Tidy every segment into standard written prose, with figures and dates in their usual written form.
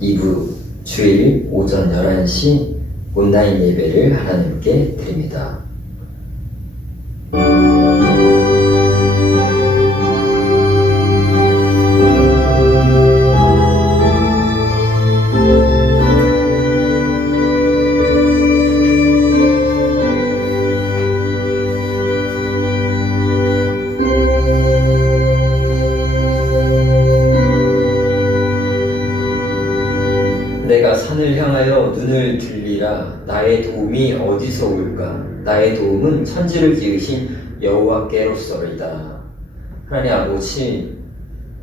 2부 주일 오전 11시 온라인 예배를 하나님께 드립니다. 내가 산을 향하여 눈을 들리라. 나의 도움이 어디서 올까? 나의 도움은 천지를 지으신 여호와께로서이다. 하나님 아버지,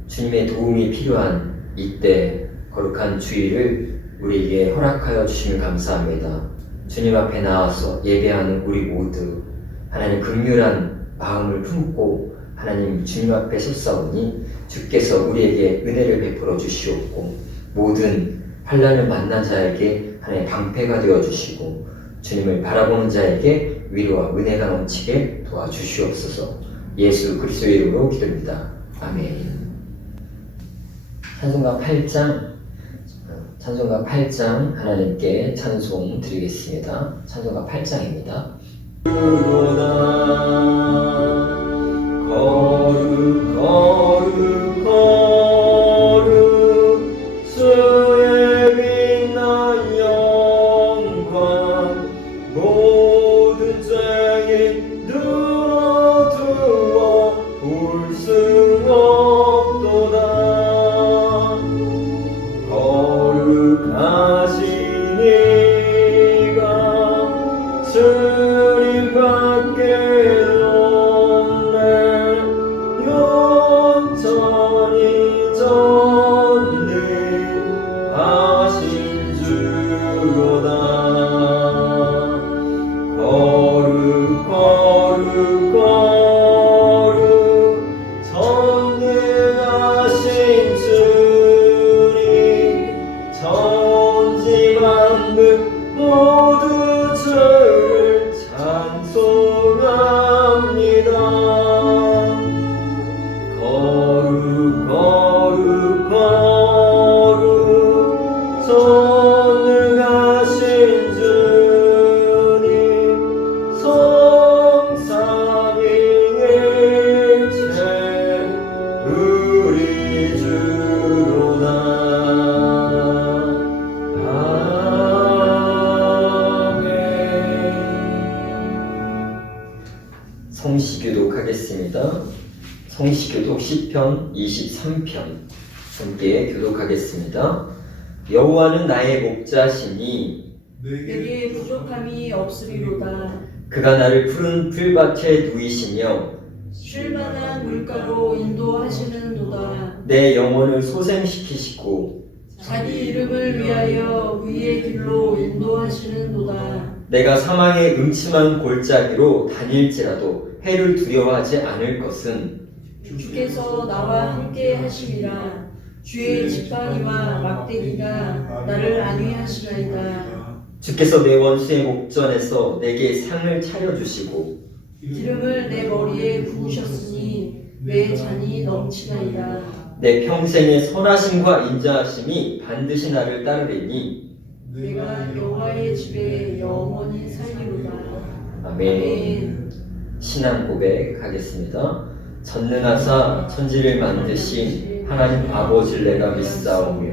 주님의 도움이 필요한 이때 거룩한 주일을 우리에게 허락하여 주시면 감사합니다. 주님 앞에 나와서 예배하는 우리 모두 하나님 긍휼한 마음을 품고 하나님 주님 앞에 섰사오니 주께서 우리에게 은혜를 베풀어 주시옵고 모든 환난을 만난 자에게 하나님 방패가 되어주시고 주님을 바라보는 자에게 위로와 은혜가 넘치게 도와주시옵소서. 예수 그리스도의 이름으로 기도합니다. 아멘. 찬송가 8장 하나님께 찬송 드리겠습니다. 찬송가 8장입니다. 거룩 거룩 거룩 주의 빛난 영광 모든 죄인 눈어두어 볼 수 없도다. 거룩하신 이가 주님밖에 없네. 영원히 전능하신 주로다. 거룩 거룩 거룩 전능하신 주님 천지 만물 모두 주를 찬송합니다. 거룩 거룩 거룩 전능하신 주님 성삼위일체 우리 주로다. 아멘. 성시교독하겠습니다. 성시교독 시편 23편 함께 교독하겠습니다. 여호와는 나의 목자시니 내게 부족함이 없으리로다. 그가 나를 푸른 풀밭에 누이시며 쉴만한 물가로 인도하시는도다. 내 영혼을 소생시키시고 자기 이름을 위하여 의의 길로 인도하시는도다. 내가 사망의 음침한 골짜기로 다닐지라도 해를 두려워하지 않을 것은 주께서 나와 함께 하심이라. 주의 지팡이와 막대기가 나를 안위하시나이다. 주께서 내 원수의 목전에서 내게 상을 차려주시고 기름을 내 머리에 부으셨으니 내 잔이 넘치나이다. 내 평생의 선하심과 인자하심이 반드시 나를 따르리니 내가 여호와의 집에 영원히 살리로다. 아멘. 신앙 고백하겠습니다. 전능하사 천지를 만드신 하나님 아버지를 내가 믿사오며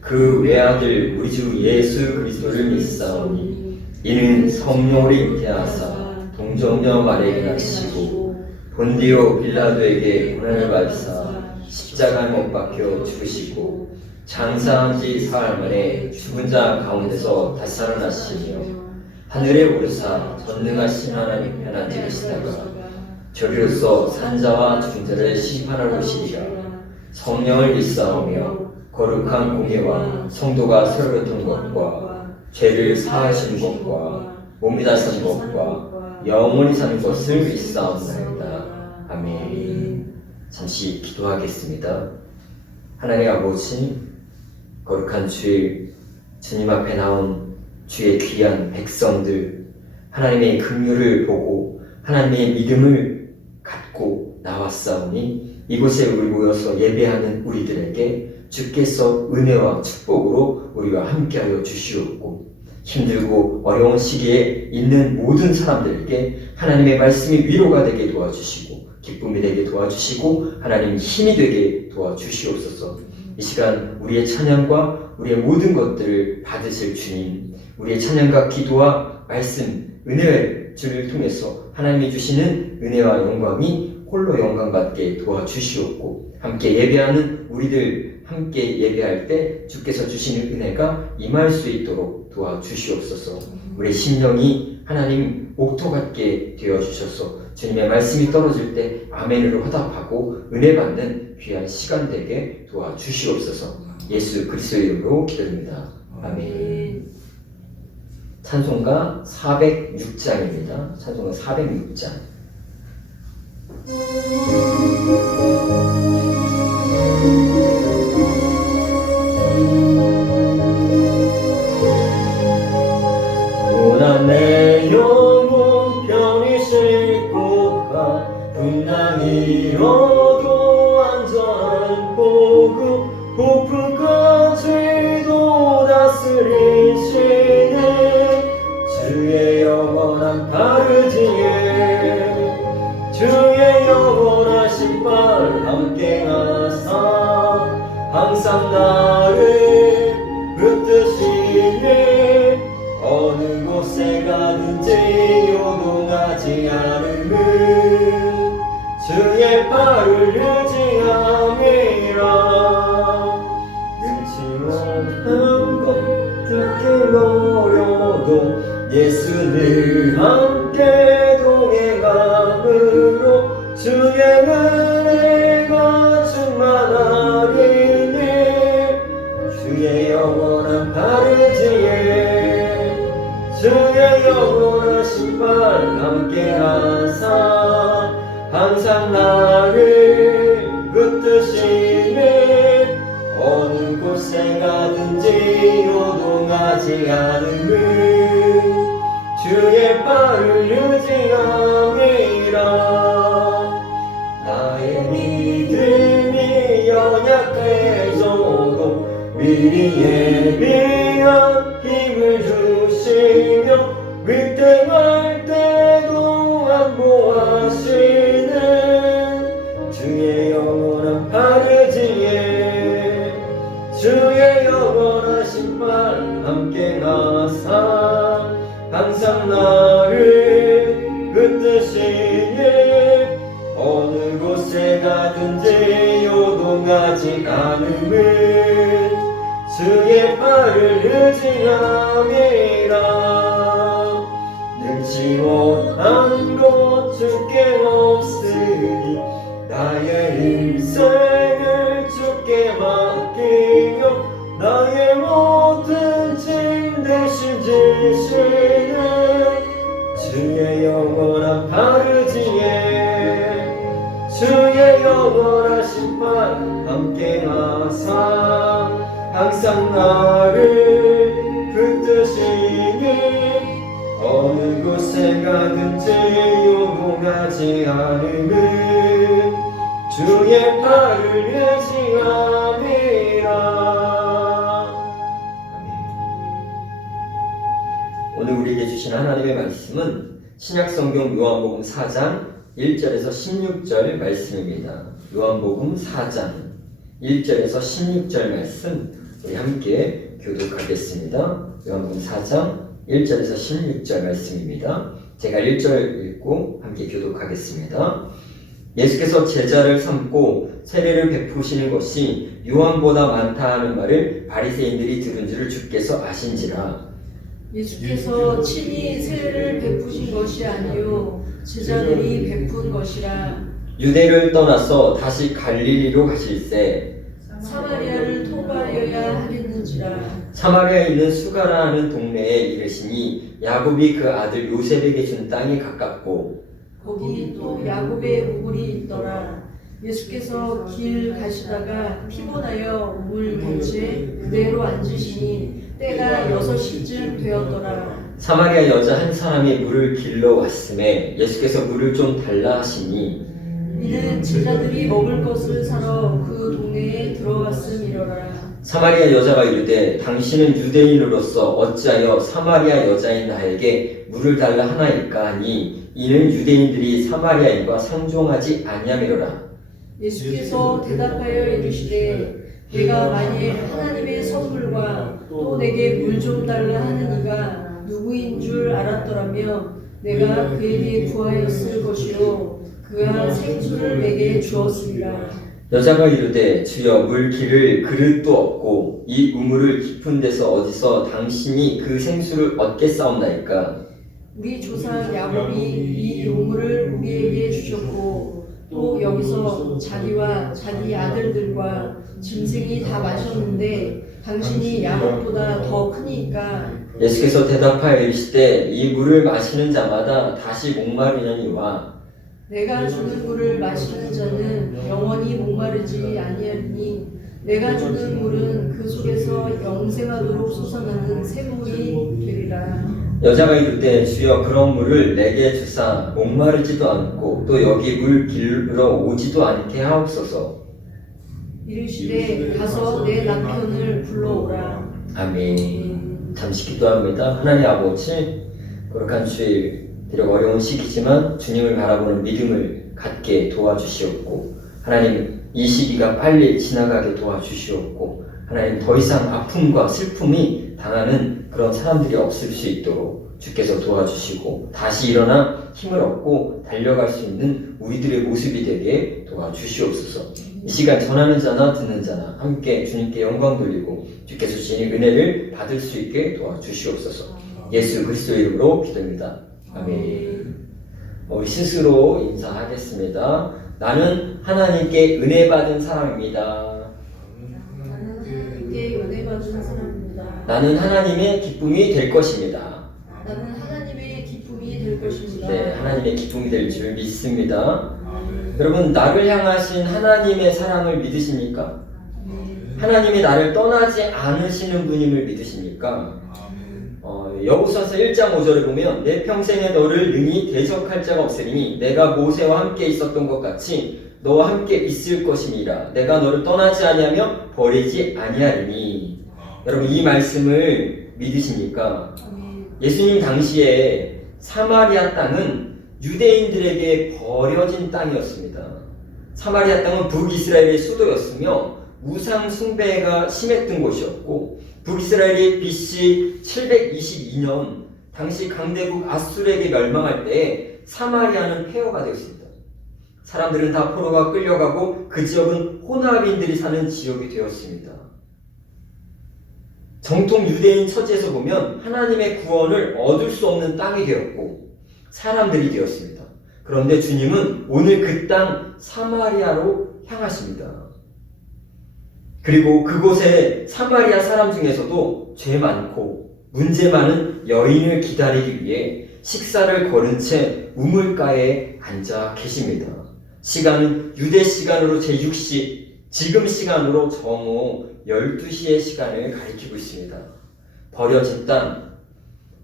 그 외아들 우리 주 예수 그리스도를 믿사오니 이는 성령으로 잉태하사 동정녀 마리아에게 나시고 본디오 빌라도에게 고난을 받으사 십자가에 못 박혀 죽으시고 장사한 지 사흘 만에 죽은 자 가운데서 다시 살아나시며 하늘에 오르사 전능하신 하나님 편한 지으시다가 저리로서 산자와 중자를 심판하러 오시리라. 성령을 믿사오며 거룩한 공예와 성도가 서로 교통 것과 죄를 사하시는 것과 몸이 다스는 것과 영원히 사는 것을 믿사옵나이다. 아멘. 잠시 기도하겠습니다. 하나님 아버지, 거룩한 주일 주님 앞에 나온 주의 귀한 백성들, 하나님의 긍휼을 보고 하나님의 믿음을 갖고 나왔사오니 이곳에 우리 모여서 예배하는 우리들에게 주께서 은혜와 축복으로 우리와 함께하여 주시옵고 힘들고 어려운 시기에 있는 모든 사람들에게 하나님의 말씀이 위로가 되게 도와주시고 기쁨이 되게 도와주시고 하나님 힘이 되게 도와주시옵소서. 이 시간 우리의 찬양과 우리의 모든 것들을 받으실 주님, 우리의 찬양과 기도와 말씀, 은혜의 주를 통해서 하나님이 주시는 은혜와 영광이 홀로 영광받게 도와주시옵고 함께 예배하는 우리들 함께 예배할 때 주께서 주시는 은혜가 임할 수 있도록 도와주시옵소서. 우리의 심령이 하나님 옥토 같게 되어주셔서 주님의 말씀이 떨어질 때 아멘으로 화답하고 은혜 받는 귀한 시간 되게 도와주시옵소서. 예수 그리스도의 이름으로 기도드립니다. 아멘. 찬송가 406장입니다. 찬송가 406장. 고난 내 영혼 편히 싣고 가 분당히 잃어도 안전한 복음 폭풍까지도 다스리시는 주의 영원한 바르지에 주의 영원한 신발 함께 하사 항상 나를 붙드시네 어느 곳에 가든지 요동하지 않음은 주의 발을 의지함이라 능치 못한 것 듣기 어려도 예수 늘 함께 동행함으로 주의 은혜가 충만하리니 주의 영원한 바르지에 주의 영원한 신발 함께 하사 항상 나를 붙드시네 어느 곳에 가든지 요동하지 않음은 주의 발을 의지함이라 나의 믿음이 연약해져도 미리 예비한 힘을 주시며 위태할 때도 안보하시는 주의 영원한 바르지에 주의 영원한 신발 함께 하사 항상 나를 붙드시네 어느 곳에 가든지 요동하지 않음은 주의 발을 의지함이라 능치 못한 것 주께 없으니 나의 인생을 주께 맡기며 나의 모든 짐 대신 지시는 주의 영원한 바르지에 주의 영원한 신발 함께 하사 항상 나를 붙드시니 어느 곳에 가든지 요동하지 않음은 주의 발을 의지함이라. 오늘 우리에게 주신 하나님의 말씀은 신약성경 요한복음 4장 1절에서 16절 말씀입니다. 요한복음 4장 1절에서 16절 말씀 우리 함께 교독하겠습니다. 요한복음 4장 1절에서 16절 말씀입니다. 제가 1절 읽고 함께 교독하겠습니다. 예수께서 제자를 삼고 세례를 베푸시는 것이 요한보다 많다 하는 말을 바리새인들이 들은 줄을 주께서 아신지라. 예수께서 친히 세례를 베푸신 것이 아니요 제자들이 베푼 것이라. 유대를 떠나서 다시 갈릴리로 가실새 사마리아를 통과하여야 하겠는지라. 사마리아에 있는 수가라 하는 동네에 이르시니 야곱이 그 아들 요셉에게 준 땅이 가깝고 거기 또 야곱의 우물이 있더라. 예수께서 길 가시다가 피곤하여 우물 곁에 그대로 앉으시니 때가 6시쯤 되었더라. 사마리아 여자 한 사람이 물을 길러 왔음에 예수께서 물을 좀 달라 하시니 이는 제자들이 먹을 것을 사러 그 동네에 들어갔음이러라. 사마리아 여자가 이르되 당신은 유대인으로서 어찌하여 사마리아 여자인 나에게 물을 달라 하나이까 하니 이는 유대인들이 사마리아인과 상종하지 아니함이로라. 예수께서 대답하여 이르시되 내가 만일 하나님의 선물과 또 내게 물 좀 달라 하는 이가 누구인 줄 알았더라면 내가 그에게 구하였을 것이요 그가 생수를 내게 주었으리라. 여자가 이르되 주여 물 기를 그릇도 없고 이 우물을 깊은 데서 어디서 당신이 그 생수를 얻겠사옵나이까. 우리 조상 야곱이 이 우물을 우리에게 주셨고 또 여기서 자기와 자기 아들들과 짐승이 다 마셨는데 당신이 야곱보다 더 크니까. 예수께서 대답하여 이르시되 이 물을 마시는 자마다 다시 목마르려니와 내가 주는 물을 마시는 자는 영원히 목마르지 아니하리니 내가 주는 물은 그 속에서 영생하도록 솟아나는 샘물이 되리라. 여자가 이르되 주여 그런 물을 내게 주사 목마르지도 않고 또 여기 물 길러 오지도 않게 하옵소서. 이르시되 가서 내 남편을 불러오라. 아멘. 잠시 기도합니다. 하나님 아버지, 거룩한 주일 비록 어려운 시기지만 주님을 바라보는 믿음을 갖게 도와주시옵고 하나님 이 시기가 빨리 지나가게 도와주시옵고 하나님 더 이상 아픔과 슬픔이 당하는 그런 사람들이 없을 수 있도록 주께서 도와주시고 다시 일어나 힘을 얻고 달려갈 수 있는 우리들의 모습이 되게 도와주시옵소서. 이 시간 전하는 자나 듣는 자나 함께 주님께 영광 돌리고 주께서 주신 은혜를 받을 수 있게 도와주시옵소서. 예수 그리스도의 이름으로 기도합니다. 아멘. 우리 스스로 인사하겠습니다. 나는 하나님께 은혜 받은 사람입니다. 나는 하나님께 은혜 받은 사람입니다. 나는 하나님의 기쁨이 될 것입니다. 나는 하나님의 기쁨이 될 것입니다. 네, 하나님의 기쁨이 될 줄 믿습니다. 여러분, 나를 향하신 하나님의 사랑을 믿으십니까? 하나님이 나를 떠나지 않으시는 분임을 믿으십니까? 여호수아서 1장 5절에 보면 내 평생에 너를 능히 대적할 자가 없으리니 내가 모세와 함께 있었던 것 같이 너와 함께 있을 것임이라. 내가 너를 떠나지 아니하며 버리지 아니하리니. 여러분, 이 말씀을 믿으십니까? 예수님 당시에 사마리아 땅은 유대인들에게 버려진 땅이었습니다. 사마리아 땅은 북이스라엘의 수도였으며 우상 숭배가 심했던 곳이었고 북이스라엘이 BC 722년 당시 강대국 아수르에게 멸망할 때 사마리아는 폐허가 되었습니다. 사람들은 다 포로가 끌려가고 그 지역은 호납인들이 사는 지역이 되었습니다. 정통 유대인 처지에서 보면 하나님의 구원을 얻을 수 없는 땅이 되었고 사람들이 되었습니다. 그런데 주님은 오늘 그 땅 사마리아로 향하십니다. 그리고 그곳에 사마리아 사람 중에서도 죄 많고 문제 많은 여인을 기다리기 위해 식사를 거른 채 우물가에 앉아 계십니다. 시간은 유대 시간으로 제6시, 지금 시간으로 정오 12시의 시간을 가리키고 있습니다. 버려진 땅,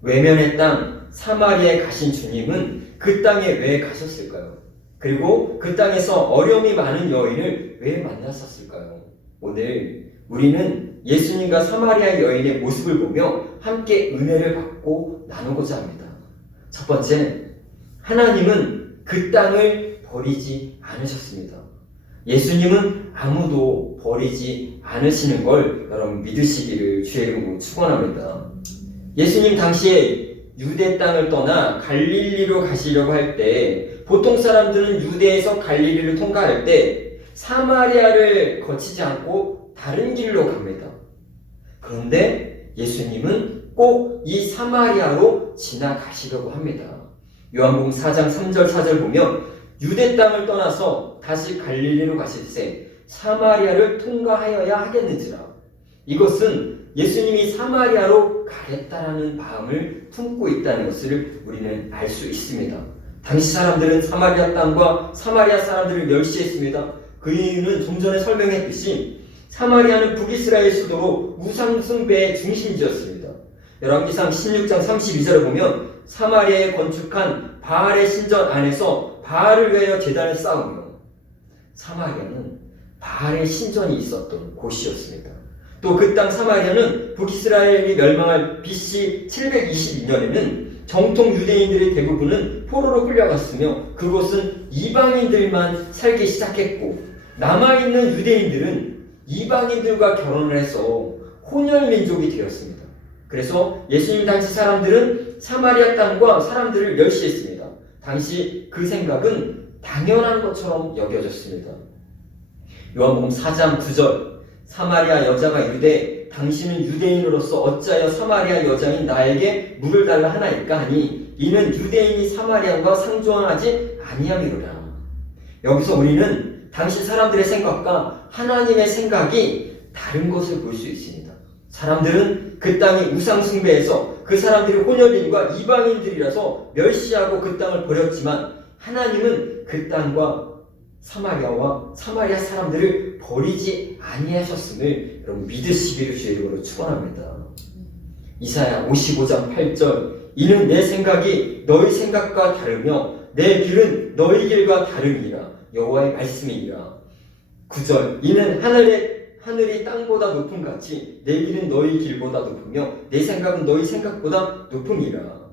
외면의 땅, 사마리아에 가신 주님은 그 땅에 왜 가셨을까요? 그리고 그 땅에서 어려움이 많은 여인을 왜 만났었을까요? 오늘 우리는 예수님과 사마리아 여인의 모습을 보며 함께 은혜를 받고 나누고자 합니다. 첫 번째, 하나님은 그 땅을 버리지 않으셨습니다. 예수님은 아무도 버리지 않으시는 걸 여러분 믿으시기를 주의 이름으로 축원합니다. 예수님 당시에 유대 땅을 떠나 갈릴리로 가시려고 할 때 보통 사람들은 유대에서 갈릴리를 통과할 때 사마리아를 거치지 않고 다른 길로 갑니다. 그런데 예수님은 꼭 이 사마리아로 지나가시려고 합니다. 요한복음 4장 3절 4절 보면 유대 땅을 떠나서 다시 갈릴리로 가실새 사마리아를 통과하여야 하겠는지라. 이것은 예수님이 사마리아로 가겠다라는 마음을 품고 있다는 것을 우리는 알 수 있습니다. 당시 사람들은 사마리아 땅과 사마리아 사람들을 멸시했습니다. 그 이유는 좀 전에 설명했듯이 사마리아는 북이스라엘 수도로 우상 숭배의 중심지였습니다. 열왕기상 16장 32절에 보면 사마리아에 건축한 바알의 신전 안에서 바알을 위하여 제단을 쌓으며 사마리아는 바알의 신전이 있었던 곳이었습니다. 또 그 땅 사마리아는 북이스라엘이 멸망할 BC 722년에는 정통 유대인들의 대부분은 포로로 끌려갔으며 그곳은 이방인들만 살기 시작했고 남아있는 유대인들은 이방인들과 결혼을 해서 혼혈민족이 되었습니다. 그래서 예수님 당시 사람들은 사마리아 땅과 사람들을 멸시했습니다. 당시 그 생각은 당연한 것처럼 여겨졌습니다. 요한복음 4장 9절 사마리아 여자가 이르되 당신은 유대인으로서 어찌하여 사마리아 여자인 나에게 물을 달라 하나이까 하니 이는 유대인이 사마리아와 상종하지 아니함이로라. 여기서 우리는 당시 사람들의 생각과 하나님의 생각이 다른 것을 볼 수 있습니다. 사람들은 그 땅이 우상 숭배해서 그 사람들이 혼혈인과 이방인들이라서 멸시하고 그 땅을 버렸지만 하나님은 그 땅과 사마리아와 사마리아 사람들을 버리지 아니하셨음을 여러분 믿으시기를 주의 이름으로 축원합니다. 이사야 55장 8절 이는 내 생각이 너희 생각과 다르며 내 길은 너희 길과 다름이라 여호와의 말씀이니라. 9절 이는 하늘이 땅보다 높음같이 내 길은 너희 길보다 높으며 내 생각은 너희 생각보다 높음이라.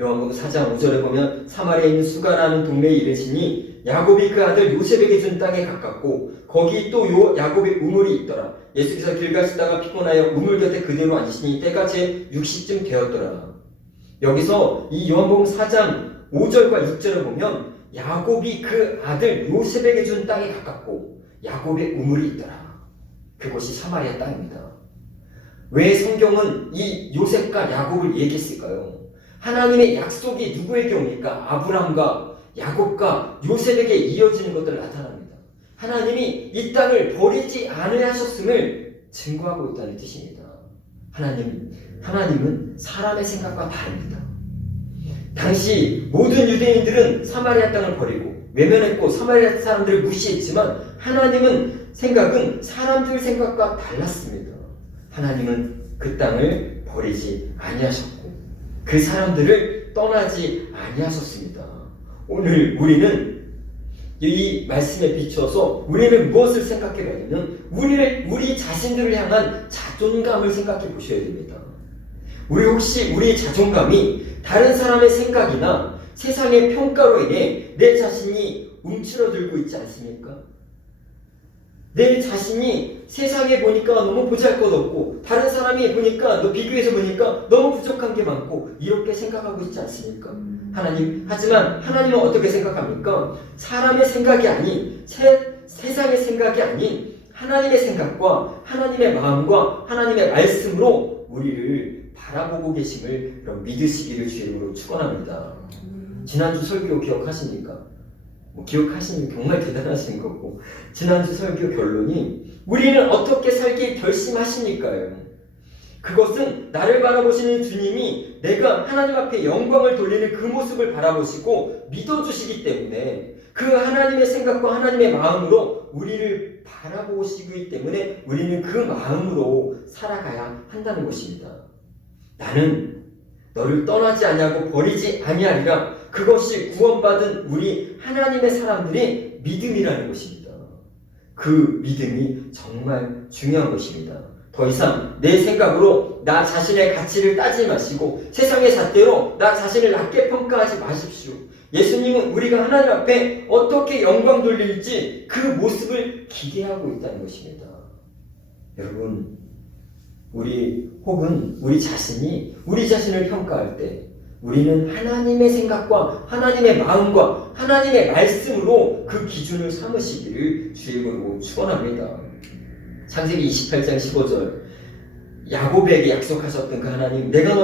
요한복음 4장 5절에 보면 사마리아에 있는 수가라는 동네에 이르시니 야곱이 그 아들 요셉에게 준 땅에 가깝고 거기 또 야곱의 우물이 있더라. 예수께서 길 가시다가 피곤하여 우물 곁에 그대로 앉으시니 때가 제 60쯤 되었더라. 여기서 이 요한복음 4장 5절과 6절을 보면 야곱이 그 아들 요셉에게 준 땅에 가깝고 야곱의 우물이 있더라. 그곳이 사마리아 땅입니다. 왜 성경은 이 요셉과 야곱을 얘기했을까요? 하나님의 약속이 누구에게 옵니까? 아브람과 야곱과 요셉에게 이어지는 것들 나타납니다. 하나님이 이 땅을 버리지 않으셨음을 증거하고 있다는 뜻입니다. 하나님은 사람의 생각과 다릅니다. 당시 모든 유대인들은 사마리아 땅을 버리고 외면했고 사마리아 사람들을 무시했지만 하나님은 생각은 사람들 생각과 달랐습니다. 하나님은 그 땅을 버리지 아니하셨고 그 사람들을 떠나지 아니하셨습니다. 오늘 우리는 이 말씀에 비춰서 우리는 무엇을 생각해 봐야냐면 우리 자신들을 향한 자존감을 생각해 보셔야 됩니다. 우리 혹시 우리 자존감이 다른 사람의 생각이나 세상의 평가로 인해 내 자신이 움츠러들고 있지 않습니까? 내 자신이 세상에 보니까 너무 보잘것없고 다른 사람이 보니까 비교해서 보니까 너무 부족한 게 많고 이렇게 생각하고 있지 않습니까? 하지만 하나님은 어떻게 생각합니까? 사람의 생각이 아닌 세상의 생각이 아닌 하나님의 생각과 하나님의 마음과 하나님의 말씀으로 우리를 바라보고 계심을 믿으시기를 주님으로 축원합니다. 지난주 설교 기억하십니까? 기억하시는 게 정말 대단하신 거고 지난주 설교 결론이 우리는 어떻게 살기 결심하시니까요. 그것은 나를 바라보시는 주님이 내가 하나님 앞에 영광을 돌리는 그 모습을 바라보시고 믿어주시기 때문에 그 하나님의 생각과 하나님의 마음으로 우리를 바라보시기 때문에 우리는 그 마음으로 살아가야 한다는 것입니다. 나는 너를 떠나지 아니하고 버리지 아니하리라. 그것이 구원받은 우리 하나님의 사람들의 믿음이라는 것입니다. 그 믿음이 정말 중요한 것입니다. 더 이상 내 생각으로 나 자신의 가치를 따지지 마시고 세상의 잣대로 나 자신을 낮게 평가하지 마십시오. 예수님은 우리가 하나님 앞에 어떻게 영광 돌릴지 그 모습을 기대하고 있다는 것입니다. 여러분, 우리 자신이 우리 자신을 평가할 때 우리는 하나님의 생각과 하나님의 마음과 하나님의 말씀으로 그 기준을 삼으시기를 주님으로 축원합니다. 창세기 28장 15절 야곱에게 약속하셨던 그 하나님, 내가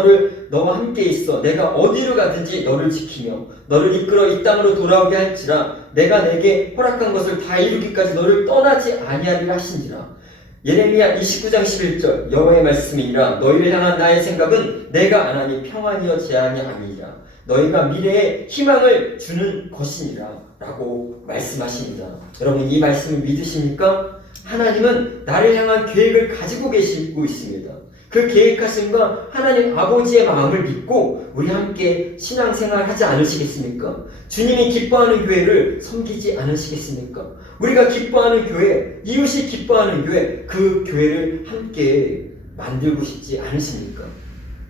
너와 함께 있어 내가 어디로 가든지 너를 지키며 너를 이끌어 이 땅으로 돌아오게 할지라 내가 내게 허락한 것을 다 이루기까지 너를 떠나지 아니하리라 하신지라. 예레미야 29장 11절 여호와의 말씀이니라 너희를 향한 나의 생각은 내가 안 하니 평안이여 재앙이 아니니라 너희가 미래에 희망을 주는 것이니라 라고 말씀하십니다. 여러분, 이 말씀을 믿으십니까? 하나님은 나를 향한 계획을 가지고 계시고 있습니다. 그 계획하심과 하나님 아버지의 마음을 믿고 우리 함께 신앙생활 하지 않으시겠습니까? 주님이 기뻐하는 교회를 섬기지 않으시겠습니까? 우리가 기뻐하는 교회, 이웃이 기뻐하는 교회, 그 교회를 함께 만들고 싶지 않으십니까?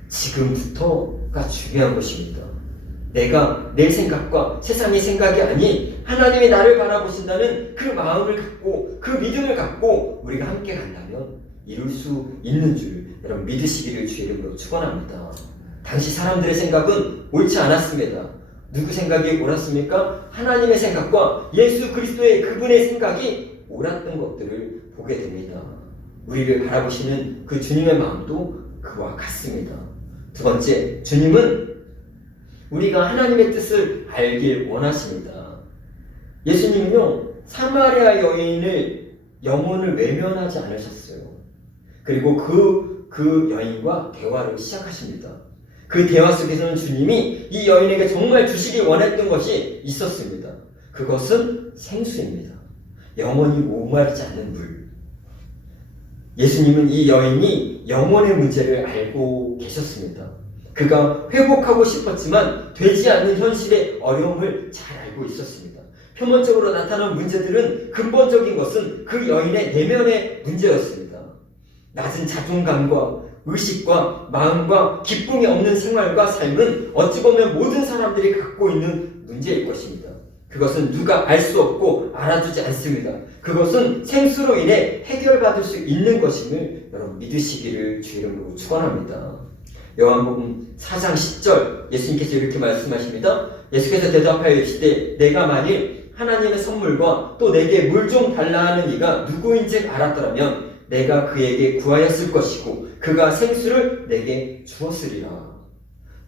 지금부터가 중요한 것입니다. 내가 내 생각과 세상의 생각이 아닌 하나님이 나를 바라보신다는 그 마음을 갖고 그 믿음을 갖고 우리가 함께 간다면 이룰 수 있는 줄 여러분 믿으시기를 주의 이름으로 축원합니다. 당시 사람들의 생각은 옳지 않았습니다. 누구 생각이 옳았습니까? 하나님의 생각과 예수 그리스도의 그분의 생각이 옳았던 것들을 보게 됩니다. 우리를 바라보시는 그 주님의 마음도 그와 같습니다. 두 번째, 주님은 우리가 하나님의 뜻을 알길 원하십니다. 예수님은요, 사마리아 여인을 영혼을 외면하지 않으셨어요. 그리고 그 여인과 대화를 시작하십니다. 그 대화 속에서는 주님이 이 여인에게 정말 주시기 원했던 것이 있었습니다. 그것은 생수입니다. 영원히 목마르지 않는 물. 예수님은 이 여인이 영혼의 문제를 알고 계셨습니다. 그가 회복하고 싶었지만 되지 않는 현실의 어려움을 잘 알고 있었습니다. 표면적으로 나타난 문제들은 근본적인 것은 그 여인의 내면의 문제였습니다. 낮은 자존감과 의식과 마음과 기쁨이 없는 생활과 삶은 어찌 보면 모든 사람들이 갖고 있는 문제일 것입니다. 그것은 누가 알 수 없고 알아주지 않습니다. 그것은 생수로 인해 해결받을 수 있는 것임을 여러분 믿으시기를 주 이름으로 축원합니다. 요한복음 4장 10절 예수님께서 이렇게 말씀하십니다. 예수께서 대답하여 이르시되 내가 만일 하나님의 선물과 또 내게 물 좀 달라 하는 이가 누구인지 알았더라면 내가 그에게 구하였을 것이고 그가 생수를 내게 주었으리라.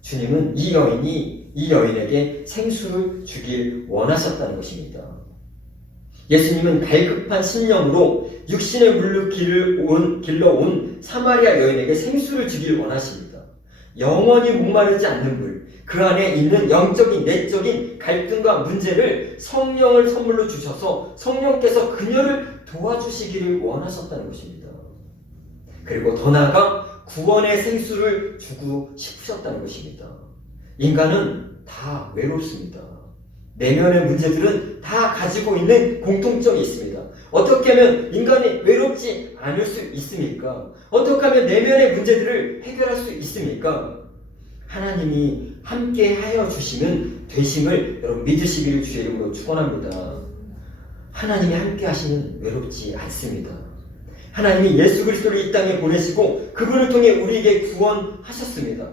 주님은 이 여인에게 생수를 주길 원하셨다는 것입니다. 예수님은 갈급한 심령으로 육신의 물로 길러온 사마리아 여인에게 생수를 주길 원하십니다. 영원히 목마르지 않는 물, 그 안에 있는 영적인 내적인 갈등과 문제를 성령을 선물로 주셔서 성령께서 그녀를 도와주시기를 원하셨다는 것입니다. 그리고 더 나아가 구원의 생수를 주고 싶으셨다는 것입니다. 인간은 다 외롭습니다. 내면의 문제들은 다 가지고 있는 공통점이 있습니다. 어떻게 하면 인간이 외롭지 않을 수 있습니까? 어떻게 하면 내면의 문제들을 해결할 수 있습니까? 하나님이 함께 하여 주시는 되심을 여러분 믿으시기를 주의 이름으로 축원합니다. 하나님이 함께 하시면 외롭지 않습니다. 하나님이 예수 그리스도를 이 땅에 보내시고 그분을 통해 우리에게 구원하셨습니다.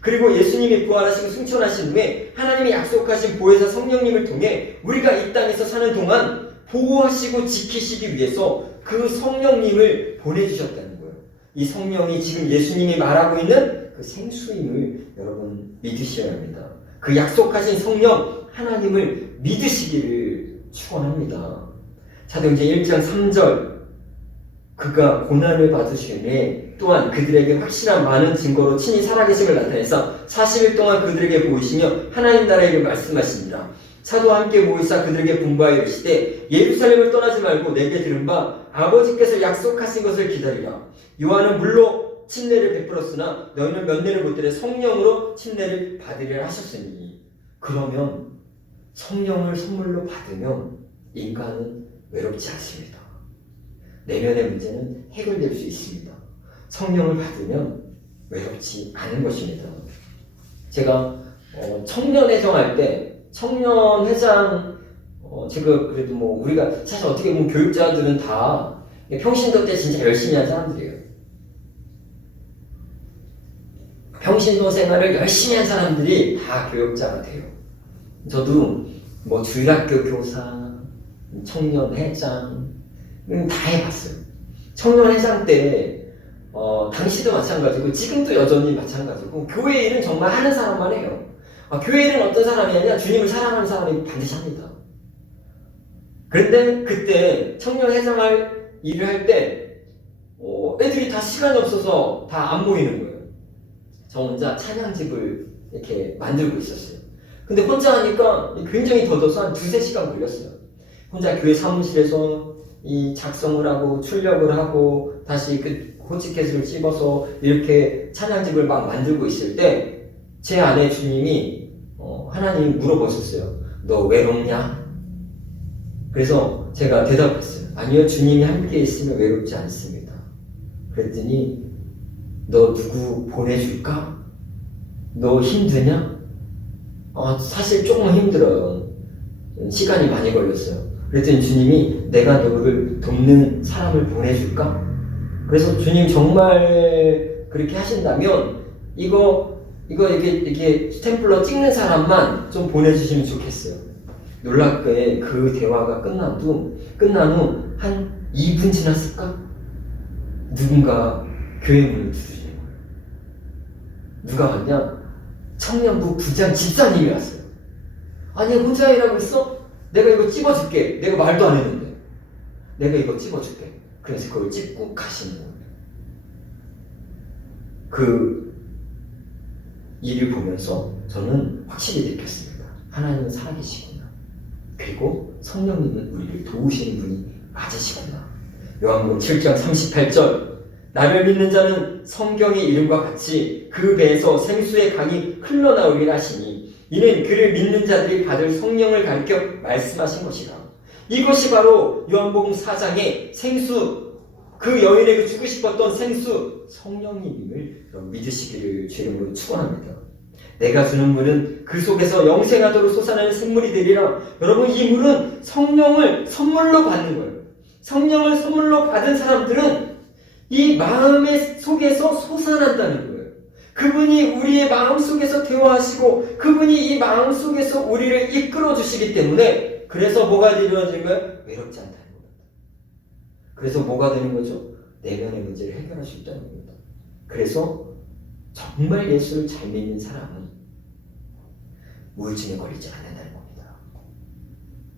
그리고 예수님이 부활하시고 승천하신 후에 하나님이 약속하신 보혜사 성령님을 통해 우리가 이 땅에서 사는 동안 보호하시고 지키시기 위해서 그 성령님을 보내주셨다는 거예요. 이 성령이 지금 예수님이 말하고 있는 그 생수임을 여러분 믿으셔야 합니다. 그 약속하신 성령 하나님을 믿으시기를 축원합니다. 사도행전 1장 3절 그가 고난을 받으시니 또한 그들에게 확실한 많은 증거로 친히 살아계심을 나타내서 40일 동안 그들에게 보이시며 하나님 나라의 일을 말씀하시니라. 사도와 함께 모이사 그들에게 분부하여 이르시되 예루살렘을 떠나지 말고 내게 들은 바 아버지께서 약속하신 것을 기다리라. 요한은 물로 침례를 베풀었으나 너희는 면례를 못 들에 성령으로 침례를 받으리라 하셨으니. 그러면 성령을 선물로 받으면 인간은 외롭지 않습니다. 내면의 문제는 해결될 수 있습니다. 성령을 받으면 외롭지 않은 것입니다. 제가 청년회장 할 때 청년회장 제가 그래도 뭐 우리가 사실 어떻게 보면 교육자들은 다 평신도 때 진짜 열심히 한 사람들이에요. 평신도 생활을 열심히 한 사람들이 다 교육자가 돼요. 저도 뭐 주일학교 교사, 청년회장 다 해봤어요. 청년회장 때 당시도 마찬가지고 지금도 여전히 마찬가지고 교회 일은 정말 하는 사람만 해요. 교회 일은 어떤 사람이 아니라 주님을 사랑하는 사람이 반드시 합니다. 그런데 그때 청년회장 일을 할 때 애들이 다 시간이 없어서 다 안 모이는 거예요. 저 혼자 찬양집을 이렇게 만들고 있었어요. 근데 혼자 하니까 굉장히 더뎌서 한 2-3시간 걸렸어요. 혼자 교회 사무실에서 이 작성을 하고 출력을 하고 다시 그 호치켓을 찝어서 이렇게 찬양집을 막 만들고 있을 때 제 아내 주님이 하나님 물어보셨어요. 너 외롭냐? 그래서 제가 대답했어요. 아니요, 주님이 함께 있으면 외롭지 않습니다. 그랬더니 너 누구 보내줄까? 너 힘드냐? 사실 조금 힘들어요. 시간이 많이 걸렸어요. 그랬더니 주님이 내가 너를 돕는 사람을 보내줄까? 그래서 주님 정말 그렇게 하신다면 이게 스탬플러 찍는 사람만 좀 보내주시면 좋겠어요. 놀랍게 그 대화가 끝난 후 한 2분 지났을까? 누군가 교회 문을 두드리는 거예요. 누가 왔냐? 청년부 부장 집사님이 왔어요. 아니, 혼자 일하고 있어? 내가 이거 찝어줄게. 내가 말도 안 했는데. 내가 이거 찝어줄게. 그래서 그걸 찝고 가시는 거예요. 그 일을 보면서 저는 확실히 느꼈습니다. 하나님은 살아계시구나. 그리고 성령님은 우리를 도우시는 분이 맞으시구나. 요한복음 7장 38절 나를 믿는 자는 성경의 이름과 같이 그 배에서 생수의 강이 흘러나오리라 하시니 이는 그를 믿는 자들이 받을 성령을 가리켜 말씀하신 것이라. 이것이 바로 요한복음 4장의 생수, 그 여인에게 주고 싶었던 생수 성령님을 믿으시기를 주 이름으로 축원합니다. 내가 주는 물은 그 속에서 영생하도록 솟아나는 샘물이 되리라. 여러분, 이 물은 성령을 선물로 받는 거예요. 성령을 선물로 받은 사람들은 이 마음의 속에서 솟아난다는 거예요. 그분이 우리의 마음 속에서 대화하시고 그분이 이 마음 속에서 우리를 이끌어 주시기 때문에 그래서 뭐가 이루어지는 거예요? 외롭지 않다는 겁니다. 그래서 뭐가 되는 거죠? 내면의 문제를 해결할 수 있다는 겁니다. 그래서 정말 예수를 잘 믿는 사람은 우울증에 걸리지 않는다는 겁니다.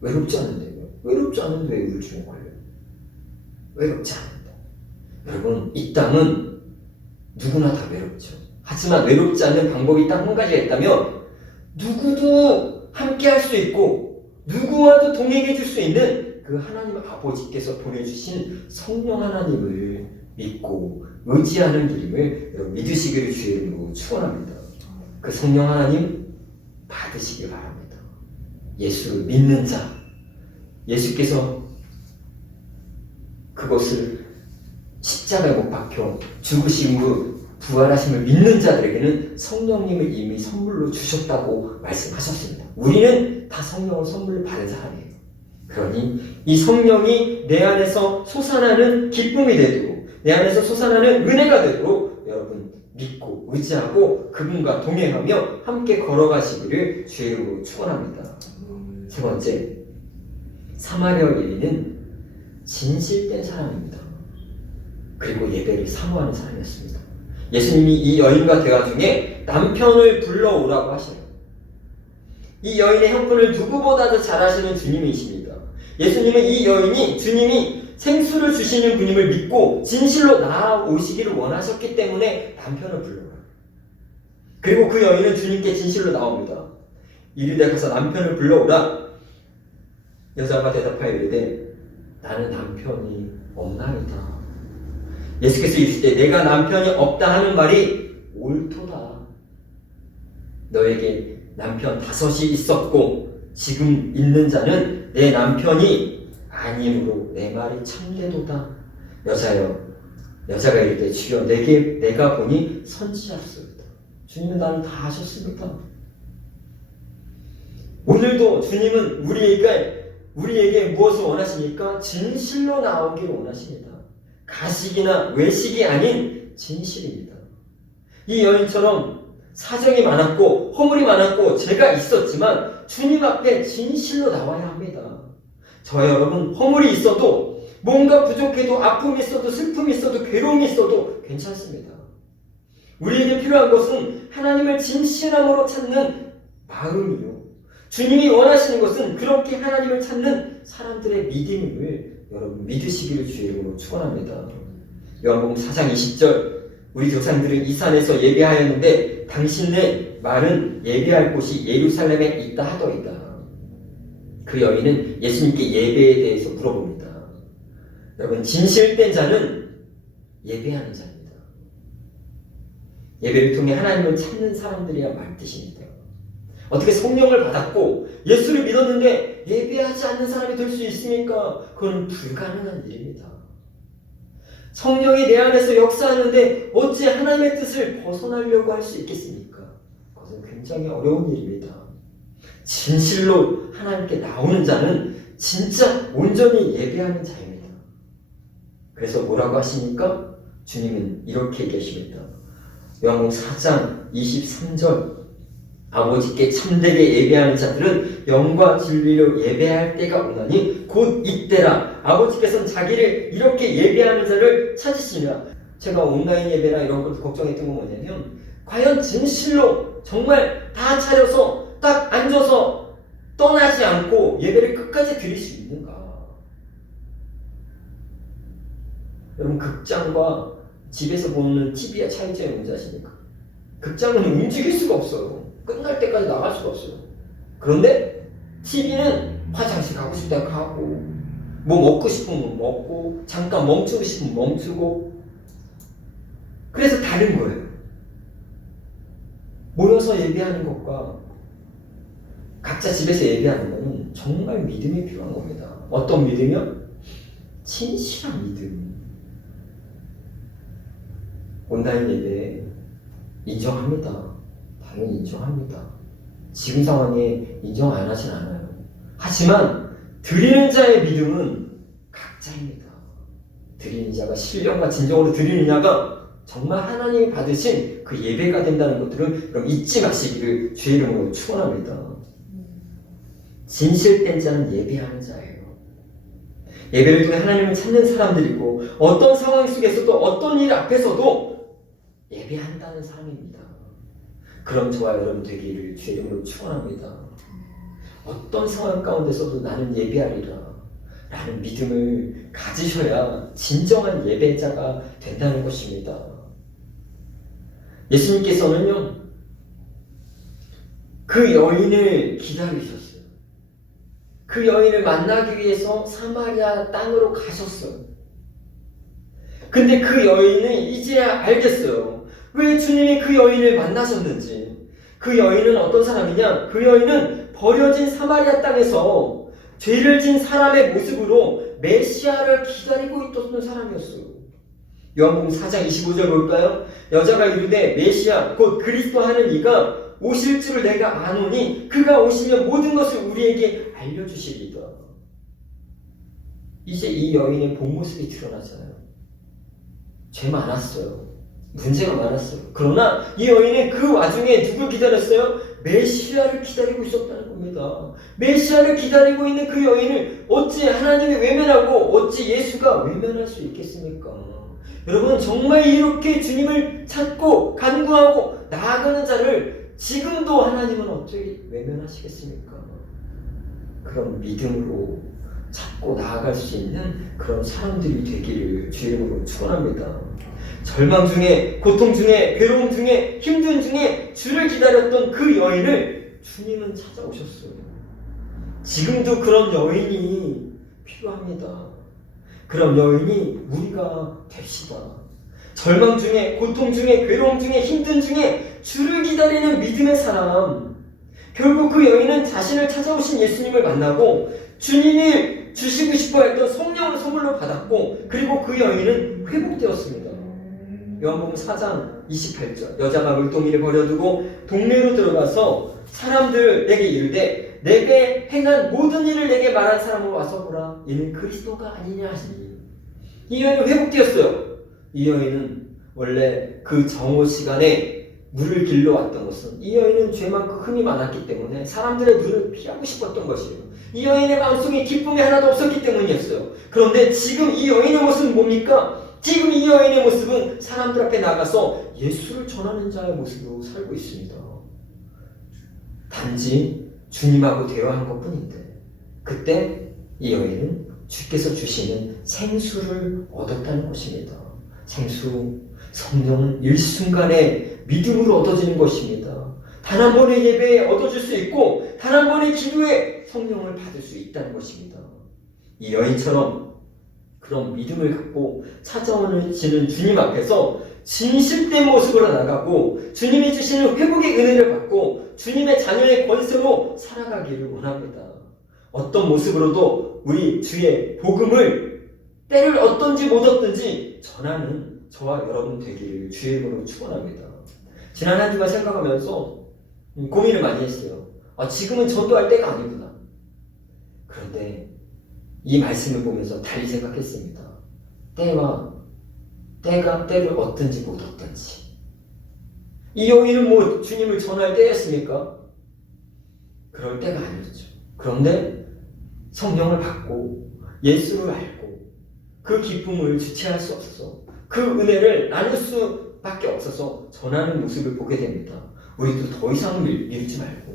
외롭지 않은데요? 외롭지 않은데 왜 우울증에 걸려요? 외롭지 않는다. 여러분, 이 땅은 누구나 다 외롭죠. 하지만 외롭지 않는 방법이 딱 한 가지가 있다면 누구도 함께 할 수 있고 누구와도 동행해 줄 수 있는 그 하나님 아버지께서 보내주신 성령 하나님을 믿고 의지하는 길임을 여러분 믿으시기를 주의 이름으로 축원합니다. 그 성령 하나님 받으시길 바랍니다. 예수를 믿는 자, 예수께서 그것을 십자가에 못 박혀 죽으신 후 부활하심을 믿는 자들에게는 성령님을 이미 선물로 주셨다고 말씀하셨습니다. 우리는 다 성령을 선물로 받은 사람이에요. 그러니 이 성령이 내 안에서 솟아나는 기쁨이 되도록, 내 안에서 솟아나는 은혜가 되도록 여러분 믿고 의지하고 그분과 동행하며 함께 걸어가시기를 주의 이름으로 축원합니다. 세 번째, 사마리아 여인은 진실된 사람입니다. 그리고 예배를 사모하는 사람이었습니다. 예수님이 이 여인과 대화 중에 남편을 불러오라고 하셔요. 이 여인의 형편을 누구보다도 잘 아시는 주님이십니다. 예수님은 이 여인이 주님이 생수를 주시는 분임을 믿고 진실로 나아오시기를 원하셨기 때문에 남편을 불러요. 그리고 그 여인은 주님께 진실로 나옵니다. 이르되 가서 남편을 불러오라. 여자가 대답하여 이르되 나는 남편이 없나이다. 예수께서 이르시되 내가 남편이 없다 하는 말이 옳도다. 너에게 남편 5이 있었고 지금 있는 자는 내 남편이 아니므로 내 말이 참되도다. 여자가 이르되 주여 내가 보니 선지자였습니다. 주님은 나를 다 아셨습니다. 오늘도 주님은 우리에게 무엇을 원하십니까? 진실로 나오기를 원하십니다. 가식이나 외식이 아닌 진실입니다. 이 여인처럼 사정이 많았고 허물이 많았고 죄가 있었지만 주님 앞에 진실로 나와야 합니다. 저와 여러분, 허물이 있어도 뭔가 부족해도 아픔이 있어도 슬픔이 있어도 괴로움이 있어도 괜찮습니다. 우리에게 필요한 것은 하나님을 진실함으로 찾는 마음이요, 주님이 원하시는 것은 그렇게 하나님을 찾는 사람들의 믿음을 여러분 믿으시기를 주의 이름으로 축원합니다. 요한복음 4장 20절 우리 조상들은 이 산에서 예배하였는데 당신의 말은 예배할 곳이 예루살렘에 있다 하더이다. 그 여인은 예수님께 예배에 대해서 물어봅니다. 여러분, 진실된 자는 예배하는 자입니다. 예배를 통해 하나님을 찾는 사람들이야 말 뜻입니다. 어떻게 성령을 받았고 예수를 믿었는데 예배하지 않는 사람이 될 수 있습니까? 그건 불가능한 일입니다. 성령이 내 안에서 역사하는데 어찌 하나님의 뜻을 벗어나려고 할 수 있겠습니까? 그것은 굉장히 어려운 일입니다. 진실로 하나님께 나오는 자는 진짜 온전히 예배하는 자입니다. 그래서 뭐라고 하십니까? 주님은 이렇게 얘기하십니다. 요한복음 4장 23절 아버지께 참되게 예배하는 자들은 영과 진리로 예배할 때가 오나니 곧 이때라. 아버지께서는 자기를 이렇게 예배하는 자를 찾으시니라. 제가 온라인 예배나 이런 걸 걱정했던 건 뭐냐면 과연 진실로 정말 다 차려서 딱 앉아서 떠나지 않고 예배를 끝까지 드릴 수 있는가? 여러분 극장과 집에서 보는 TV와 차이점이 뭔지 아십니까? 극장은 움직일 수가 없어요. 끝날 때까지 나갈 수가 없어요. 그런데 TV는 화장실 가고 싶다 가고 뭐 먹고 싶으면 먹고 잠깐 멈추고 싶으면 멈추고 그래서 다른 거예요. 모여서 예배하는 것과 각자 집에서 예배하는 것은 정말 믿음이 필요한 겁니다. 어떤 믿음이요? 진실한 믿음. 온라인 예배 인정합니다. 당연히 인정합니다. 지금 상황에 인정 안 하진 않아요. 하지만 드리는 자의 믿음은 각자입니다. 드리는 자가 신령과 진정으로 드리느냐가 정말 하나님이 받으신 그 예배가 된다는 것들은 여러분 잊지 마시기를 주의 이름으로 축원합니다. 진실된 자는 예배하는 자예요. 예배를 통해 하나님을 찾는 사람들이고 어떤 상황 속에서도 어떤 일 앞에서도 예배한다는 사람입니다. 그럼 저와 여러분 되기를 주의 이름으로 축원합니다. 어떤 상황 가운데서도 나는 예배하리라 라는 믿음을 가지셔야 진정한 예배자가 된다는 것입니다. 예수님께서는요 그 여인을 기다리셨어요. 그 여인을 만나기 위해서 사마리아 땅으로 가셨어요. 근데 그 여인은 이제야 알겠어요. 왜 주님이 그 여인을 만나셨는지. 그 여인은 어떤 사람이냐? 그 여인은 버려진 사마리아 땅에서 죄를 진 사람의 모습으로 메시아를 기다리고 있었던 사람이었어요. 요한복음 4장 25절 볼까요? 여자가 이르되 메시아 곧 그리스도 하는 이가 오실 줄을 내가 아노니 그가 오시면 모든 것을 우리에게 알려주시리다. 이제 이 여인의 본 모습이 드러나잖아요. 죄 많았어요. 문제가 많았어요. 그러나 이 여인은 그 와중에 누굴 기다렸어요? 메시아를 기다리고 있었다는 겁니다. 메시아를 기다리고 있는 그 여인을 어찌 하나님이 외면하고 어찌 예수가 외면할 수 있겠습니까? 여러분 정말 이렇게 주님을 찾고 간구하고 나아가는 자를 지금도 하나님은 어떻게 외면하시겠습니까? 그런 믿음으로 찾고 나아갈 수 있는 그런 사람들이 되기를 주의 이름으로 축원합니다. 절망 중에, 고통 중에, 괴로움 중에, 힘든 중에 주를 기다렸던 그 여인을 주님은 찾아오셨어요. 지금도 그런 여인이 필요합니다. 그런 여인이 우리가 됩시다. 절망 중에, 고통 중에, 괴로움 중에, 힘든 중에 주를 기다리는 믿음의 사람. 결국 그 여인은 자신을 찾아오신 예수님을 만나고 주님이 주시고 싶어 했던 성령을 선물로 받았고 그리고 그 여인은 회복되었습니다. 요한복음 4장 28절 여자가 물동이를 버려두고 동네로 들어가서 사람들에게 이르되 내게 행한 모든 일을 내게 말한 사람을 와서 보라. 이는 그리스도가 아니냐 하시니 이 여인은 회복되었어요. 이 여인은 원래 그 정오 시간에 물을 길러 왔던 것은 이 여인은 죄만큼 흠이 많았기 때문에 사람들의 눈을 피하고 싶었던 것이에요. 이 여인의 마음속에 기쁨이 하나도 없었기 때문이었어요. 그런데 지금 이 여인의 모습은 뭡니까? 지금 이 여인의 모습은 사람들 앞에 나가서 예수를 전하는 자의 모습으로 살고 있습니다. 단지 주님하고 대화한 것뿐인데 그때 이 여인은 주께서 주시는 생수를 얻었다는 것입니다. 생수, 성령은 일순간에 믿음으로 얻어지는 것입니다. 단 한 번의 예배에 얻어질 수 있고 단 한 번의 기도에 성령을 받을 수 있다는 것입니다. 이 여인처럼 그런 믿음을 갖고 찾아오시는 주님 앞에서 진실된 모습으로 나가고 주님이 주시는 회복의 은혜를 받고 주님의 자녀의 권세로 살아가기를 원합니다. 어떤 모습으로도 우리 주의 복음을 때를 얻든지 못 얻든지 전하는 저와 여러분 되기를 주의 이름으로 축원합니다. 지난 한 주간 생각하면서 고민을 많이 했어요. 지금은 전도할 때가 아니구나. 그런데 이 말씀을 보면서 달리 생각했습니다. 때를 얻든지 못 얻든지. 이 여인은 뭐 주님을 전할 때였습니까? 그럴 때가 아니었죠. 그런데 성령을 받고 예수를 알고 그 기쁨을 주체할 수 없어서 그 은혜를 나눌 수밖에 없어서 전하는 모습을 보게 됩니다. 우리도 더 이상 미루지 말고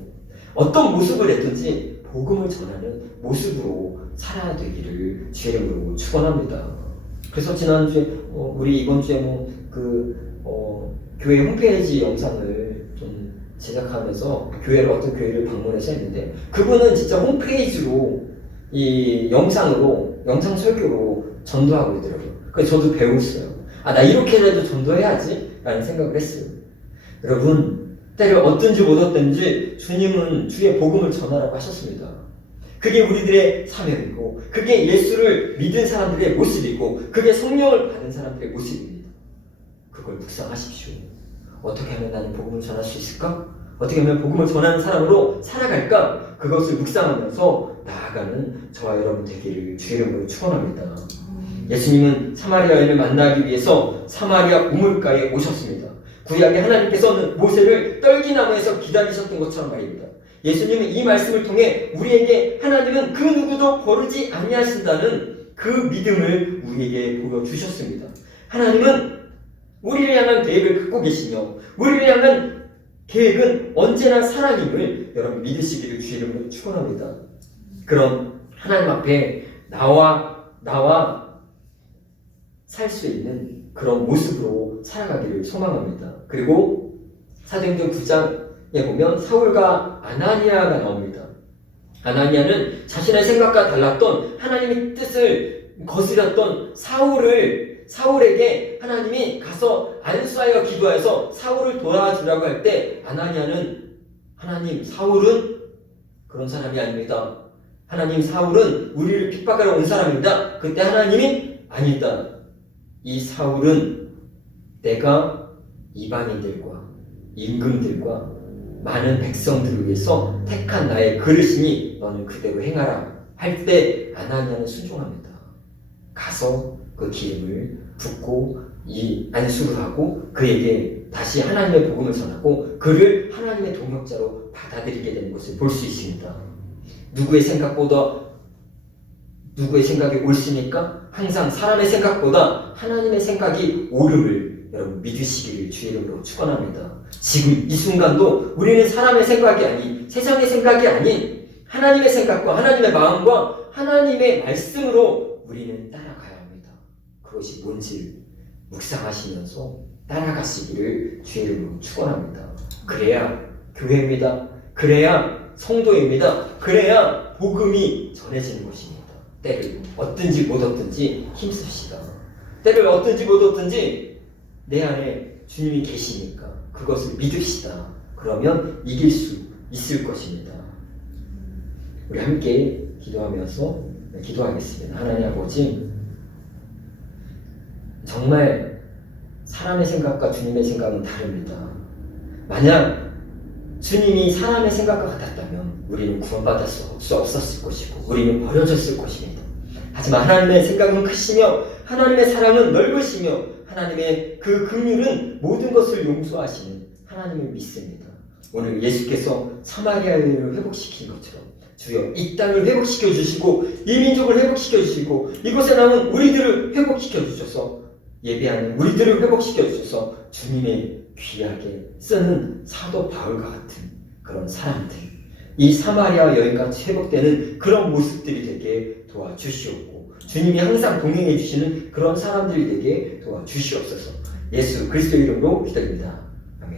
어떤 모습을 했든지 복음을 전하는 모습으로 살아야 되기를 주의 이름으로 축원합니다. 그래서 지난주에 우리 이번 주에 교회 홈페이지 영상을 좀 제작하면서 어떤 교회를 방문해서 했는데 그분은 진짜 홈페이지로 이 영상 설교로 전도하고 있더라고요. 그래서 저도 배웠어요. 나 이렇게라도 전도해야지 라는 생각을 했어요. 여러분, 때를 얻든지 못 얻든지 주님은 주의 복음을 전하라고 하셨습니다. 그게 우리들의 사명이고 그게 예수를 믿은 사람들의 모습이고 그게 성령을 받은 사람들의 모습입니다. 그걸 묵상하십시오. 어떻게 하면 나는 복음을 전할 수 있을까? 어떻게 하면 복음을 전하는 사람으로 살아갈까? 그것을 묵상하면서 나아가는 저와 여러분 되기를 주의 이름으로 축원합니다. 예수님은 사마리아 여인을 만나기 위해서 사마리아 우물가에 오셨습니다. 구약의 하나님께서는 모세를 떨기나무에서 기다리셨던 것처럼 말입니다. 예수님은 이 말씀을 통해 우리에게 하나님은 그 누구도 버리지 아니하신다는 그 믿음을 우리에게 보여주셨습니다. 하나님은 우리를 향한 계획을 갖고 계시며 우리를 향한 계획은 언제나 사랑임을 여러분 믿으시기를 주의 이름으로 축원합니다. 그럼 하나님 앞에 나와 살 수 있는 그런 모습으로 살아가기를 소망합니다. 그리고 사도행전 9장에 보면 사울과 아나니아가 나옵니다. 아나니아는 자신의 생각과 달랐던 하나님의 뜻을 거스렸던 사울에게 하나님이 가서 안수하여 기도해서 사울을 도와주라고 할 때 아나니아는 하나님, 사울은 그런 사람이 아닙니다. 하나님, 사울은 우리를 핍박하러 온 사람입니다. 그때 하나님이 아니다. 이 사울은 내가 이방인들과 임금들과 많은 백성들을 위해서 택한 나의 그릇이니 너는 그대로 행하라 할 때 아나니아는 순종합니다. 가서 그 기름을 붓고 이 안수를 하고 그에게 다시 하나님의 복음을 전하고 그를 하나님의 동역자로 받아들이게 되는 것을 볼 수 있습니다. 누구의 생각이 옳습니까? 항상 사람의 생각보다 하나님의 생각이 옳음을 여러분 믿으시기를 주의 이름으로 축원합니다. 지금 이 순간도 우리는 사람의 생각이 아닌 세상의 생각이 아닌 하나님의 생각과 하나님의 마음과 하나님의 말씀으로 우리는 따라가야 합니다. 그것이 뭔지 묵상하시면서 따라가시기를 주의 이름으로 축원합니다. 그래야 교회입니다. 그래야 성도입니다. 그래야 복음이 전해지는 것입니다. 때를 얻든지 못 얻든지 힘씁시다. 때를 얻든지 못 얻든지 내 안에 주님이 계시니까 그것을 믿읍시다. 그러면 이길 수 있을 것입니다. 우리 함께 기도하면서 기도하겠습니다. 하나님 아버지, 정말 사람의 생각과 주님의 생각은 다릅니다. 만약 주님이 사람의 생각과 같았다면 우리는 구원받을 수 없었을 것이고 우리는 버려졌을 것입니다. 하지만 하나님의 생각은 크시며 하나님의 사랑은 넓으시며 하나님의 그 긍휼은 모든 것을 용서하시는 하나님을 믿습니다. 오늘 예수께서 사마리아 여인을 회복시킨 것처럼 주여 이 땅을 회복시켜 주시고 이 민족을 회복시켜 주시고 이곳에 남은 우리들을 회복시켜 주셔서 예배하는 우리들을 회복시켜 주셔서 주님의 귀하게 쓰는 사도 바울과 같은 그런 사람들, 이 사마리아 여인같이 회복되는 그런 모습들이 되게 도와주시옵고 주님이 항상 동행해 주시는 그런 사람들이 되게 도와주시옵소서. 예수 그리스도의 이름으로 기도드립니다. 아멘.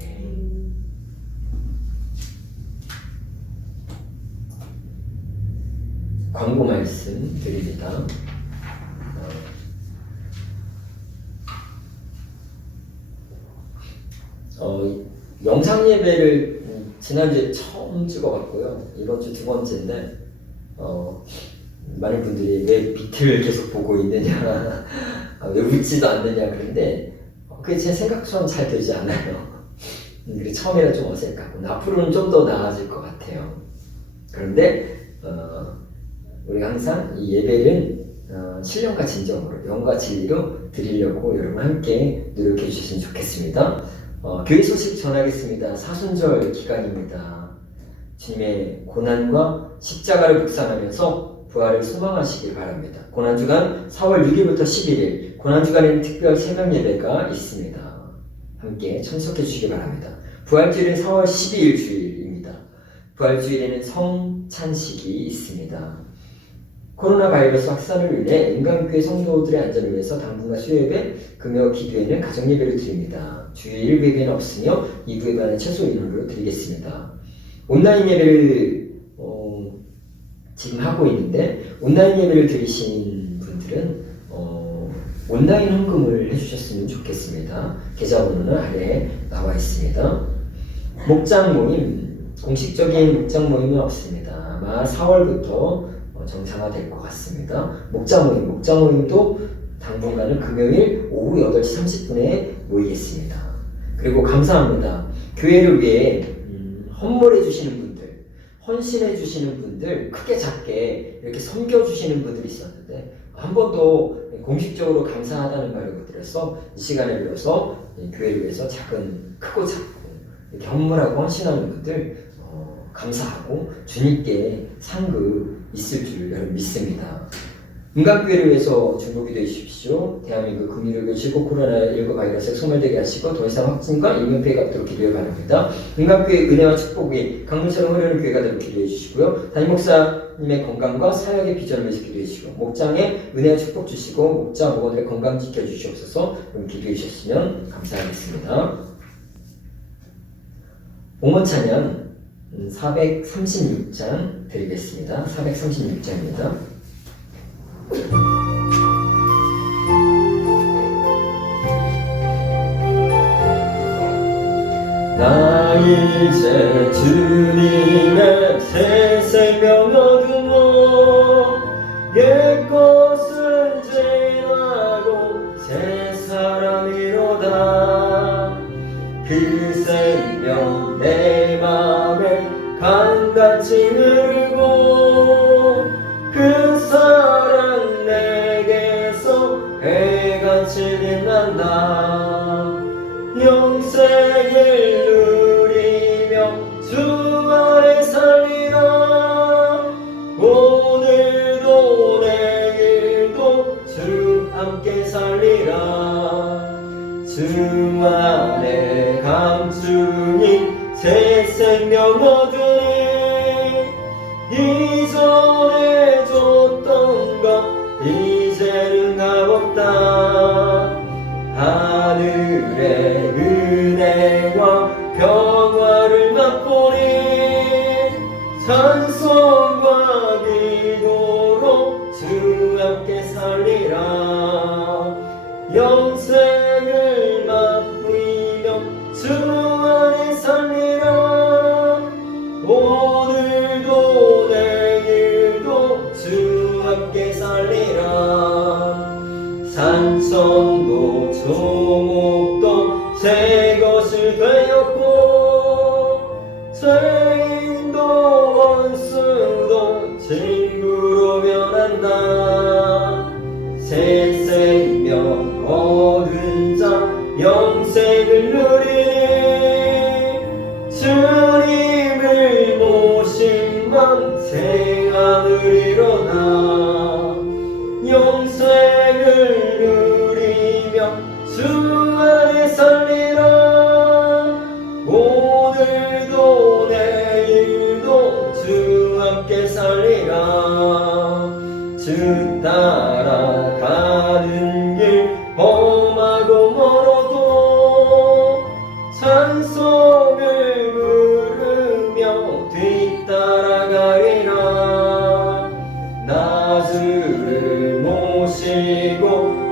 광고 말씀 드립니다. 영상 예배를 지난주에 처음 찍어봤고요. 이번 주 두 번째인데 많은 분들이 왜 밑을 계속 보고 있느냐, 왜 웃지도 않느냐 그런데 그게 제 생각처럼 잘 되지 않아요. 그리고 처음에는 좀 어색하고 앞으로는 좀 더 나아질 것 같아요. 그런데 우리가 항상 이 예배를 신령과 진정으로 영과 진리로 드리려고 여러분 함께 노력해 주셨으면 좋겠습니다. 교회 소식 전하겠습니다. 사순절 기간입니다. 주님의 고난과 십자가를 묵상하면서 부활을 소망하시길 바랍니다. 고난주간 4월 6일부터 11일 고난주간에는 특별 새벽 예배가 있습니다. 함께 참석해 주시기 바랍니다. 부활주일은 4월 12일 주일입니다. 부활주일에는 성찬식이 있습니다. 코로나 바이러스 확산을 위해 은강교회 성도들의 안전을 위해서 당분간 수요예배, 금요 기도에는 가정예배를 드립니다. 주일 예배는 없으며 2부 예배는 최소 인원으로 드리겠습니다. 온라인 예배를 지금 하고 있는데 온라인 예배를 드리신 분들은 온라인 헌금을 해주셨으면 좋겠습니다. 계좌번호는 아래에 나와 있습니다. 목장 모임, 공식적인 목장 모임은 없습니다. 아마 4월부터 정상화될 것 같습니다. 목장 모임도 당분간은 금요일 오후 8시 30분에 모이겠습니다. 그리고 감사합니다. 교회를 위해 헌물해 주시는 분들, 헌신해 주시는 분들, 크게 작게 이렇게 섬겨 주시는 분들이 있었는데 한 번도 공식적으로 감사하다는 말을 못 드려서 이 시간을 빌어서 교회를 위해서 크고 작고 이렇게 헌물하고 헌신하는 분들 감사하고 주님께 상급 있을 줄 여러분 믿습니다. 은강교회를 위해서 중보기도해 주십시오. 대한민국 금리를 그치고 코로나19 바이러스에 소멸되게 하시고 더 이상 확진과 인명피해가 없도록 기도해 바랍니다. 은강교회 은혜와 축복이 강물처럼 흐르는 교회가 되도록 기도해 주시고요. 담임목사님의 건강과 사역의 비전을 위해서 기도해 주시고 목장에 은혜와 축복 주시고 목자 목원들의 건강 지켜주시옵소서. 기도해 주셨으면 감사하겠습니다. 옹원 찬양 436장 드리겠습니다. 436장입니다. 나 이제 주님의 새 생명 얻으며 옛것은 지나고 새 사람이로다. 그 생명 내 맘에 강같이 흐르고 그 사랑 내게서 해같이 빛난다. 영생을 누리며 주 안에 살리라. 오늘도 내일도 주 함께 살리라. 주 안에 감추니 새 생명 얻으니 이전에 줬던 것 이제는 값없다. 하늘의 은혜와 평화를 맛보니 찬송과 기도로 주 함께 살리라. 영생을 맛보이며 주 안에 살리라. 오늘도 내일도 주 함께 살리라. 산성도 조목도 새 것을 되었고 죄인도 원수도 친구로 변한다. 새 생명 얻은 자 영생을 누리니 주님을 모신 만 새 하늘이로다. 영생을 누리며 주 안에 살리라. 오늘도 내일도 주 함께 살리라. 주 따라가는 길 험하고 멀어도 찬송을 부르며 뒤따라가리라. 나 주를 모시고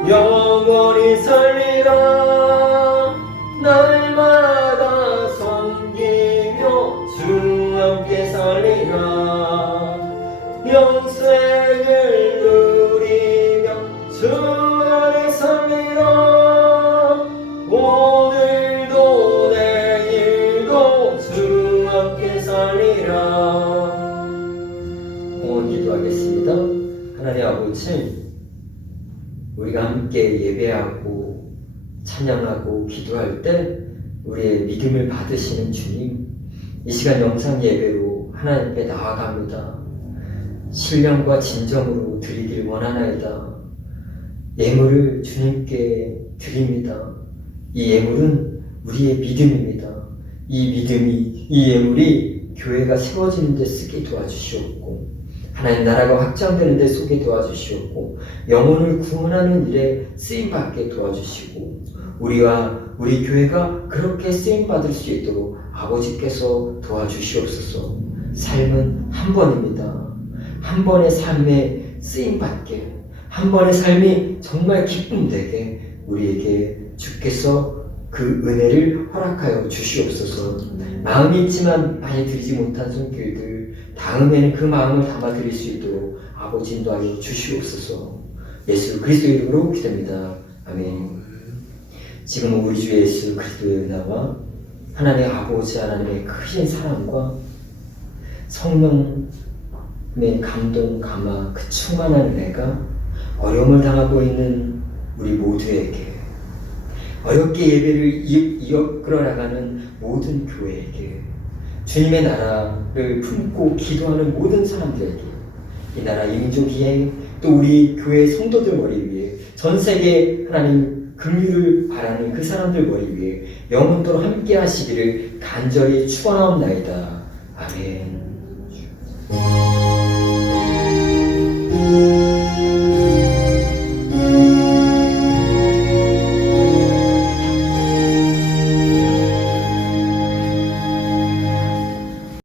영원히 살리라. 날마다 것은 우리가 함께 예배하고 찬양하고 기도할 때 우리의 믿음을 받으시는 주님, 이 시간 영상 예배로 하나님 앞에 나아갑니다. 신령과 진정으로 드리길 원하나이다. 예물을 주님께 드립니다. 이 예물은 우리의 믿음입니다. 이 예물이 교회가 세워지는 데 쓰게 도와주시옵고, 하나님 나라가 확장되는 데 속에 도와주시옵고, 영혼을 구원하는 일에 쓰임받게 도와주시고, 우리와 우리 교회가 그렇게 쓰임받을 수 있도록 아버지께서 도와주시옵소서. 삶은 한 번입니다. 한 번의 삶에 쓰임받게, 한 번의 삶이 정말 기쁨되게 우리에게 주께서 그 은혜를 허락하여 주시옵소서. 마음이 있지만 많이 드리지 못한 손길들, 다음에는 그 마음을 담아 드릴 수 있도록 아버지 인도하여 주시옵소서. 예수 그리스도의 이름으로 기도합니다. 아멘. 지금 우리 주 예수 그리스도의 은혜와 하나님의 아버지 하나님의 크신 사랑과 성령의 감동 감화 그 충만한 은혜가 어려움을 당하고 있는 우리 모두에게, 어렵게 예배를 이끌어 나가는 모든 교회에게, 주님의 나라를 품고 기도하는 모든 사람들에게, 이 나라 이 민족이 또 우리 교회 성도들 머리 위에, 전 세계 하나님 긍휼을 바라는 그 사람들 머리 위에 영원토록 함께 하시기를 간절히 축원하옵나이다. 아멘.